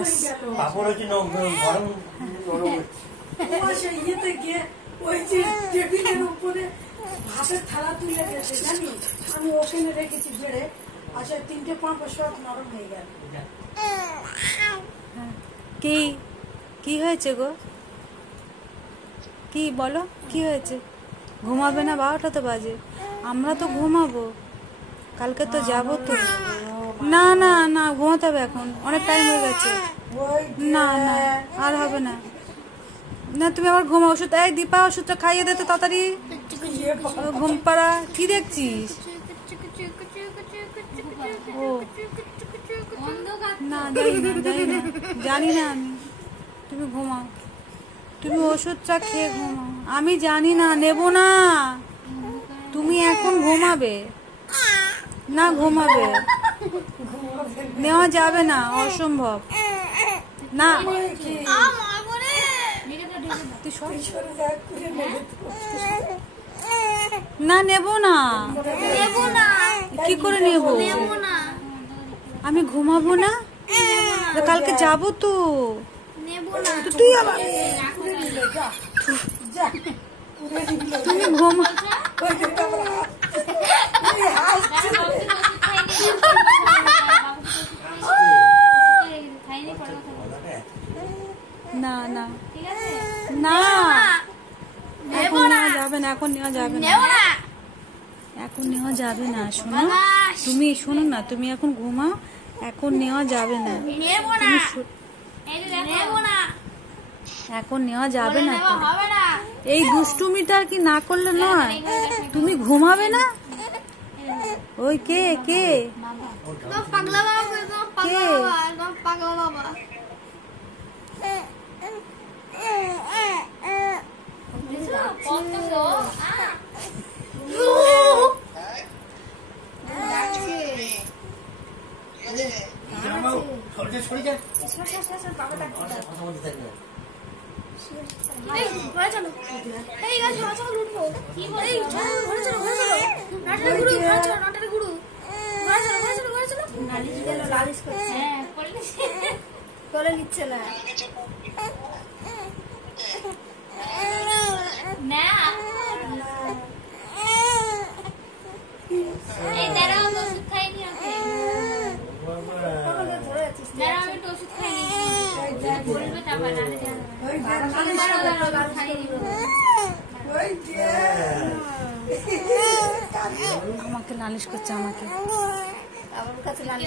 ব্যাস ভাতের থালা তুলে গেছে জানি আমি ওখানে রেখেছি বেড়ে। আচ্ছা 3টে পাঁপড় সব নরম হয়ে গেল। কি হয়েছে গো? কি বলো, কি হয়েছে? ঘুমাবে না? 12টা তো বাজে। আমরা তো ঘুমাবো, কালকে তো যাবো তো। না না না, ঘুমাতে হবে এখন, অনেক টাইম হয়ে গেছে। না না আর হবে না। না তুমি আবার ঘুমা। ওষুধ, এই দীপা ওষুধটা খাইয়ে দে তো তাড়াতাড়ি। ঘুম পাড়া। কি দেখছিস? ও না, জানি না আমি। তুমি ঘুমাও, তুমি ওষুধটা খেয়ে ঘুমাও। আমি জানি না, নেব না। তুমি এখন ঘুমাবে না? ঘুমাবে, নেওয়া যাবে না, অসম্ভব। না না, নেব না। কি করে নেব? আমি ঘুমাবো না, কালকে যাবো তো। তুই আবার তুমি ঘুমা। না না না, এখন নেওয়া যাবে না, এখন নেওয়া যাবে না, এখন নেওয়া যাবে না। শোনো, তুমি শোনো না, তুমি এখন ঘুমাও, এখন নেওয়া যাবে না। এখন নেওয়া যাবে না তো। এই দুষ্টুমিটা কি না করলে নয়। তুমি ঘুমাবে না? ওই কে কে পাগলা বাবা করে নিচ্ছে না। আমাকে নালিশ করছে, আমাকে